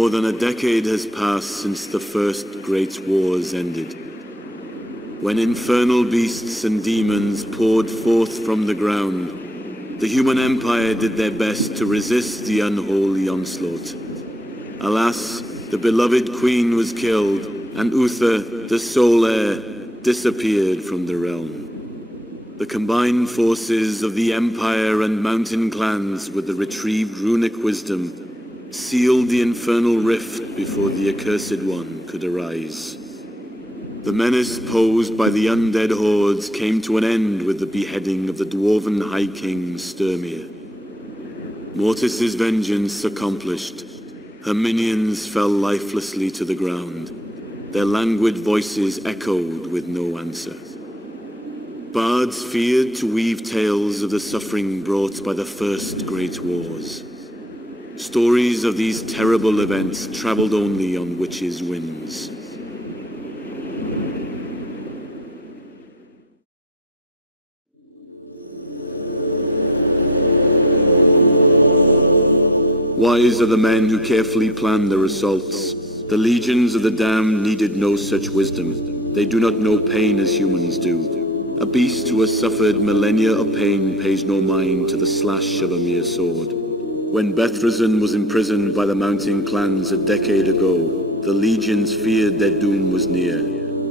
More than a decade has passed since the first great wars ended, when infernal beasts and demons poured forth from the ground. The human empire did their best to resist the unholy onslaught. Alas, the beloved queen was killed, and Uther, the sole heir, disappeared from the realm. The combined forces of the Empire and mountain clans with the retrieved runic wisdom sealed the infernal rift before the Accursed One could arise. The menace posed by the undead hordes came to an end with the beheading of the dwarven High King Sturmir. Mortis's vengeance accomplished, her minions fell lifelessly to the ground. Their languid voices echoed with no answer. Bards feared to weave tales of the suffering brought by the first great wars. Stories of these terrible events traveled only on witches' winds. Wise are the men who carefully plan their assaults. The legions of the damned needed no such wisdom. They do not know pain as humans do. A beast who has suffered millennia of pain pays no mind to the slash of a mere sword. When Bethresen was imprisoned by the mountain clans a decade ago, the legions feared their doom was near.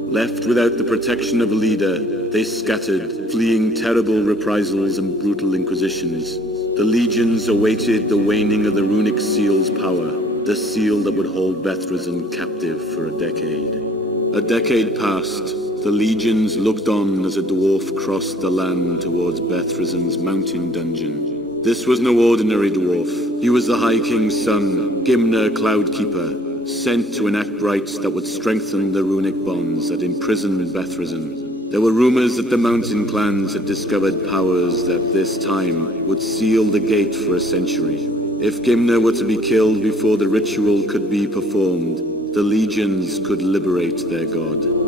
Left without the protection of a leader, they scattered, fleeing terrible reprisals and brutal inquisitions. The legions awaited the waning of the runic seal's power, the seal that would hold Bethresen captive for a decade. A decade passed. The legions looked on as a dwarf crossed the land towards Bethresen's mountain dungeon. This was no ordinary dwarf. He was the High King's son, Gimner Cloudkeeper, sent to enact rites that would strengthen the runic bonds that imprisoned Bethresen. There were rumors that the mountain clans had discovered powers that this time would seal the gate for a century. If Gimner were to be killed before the ritual could be performed, the legions could liberate their god.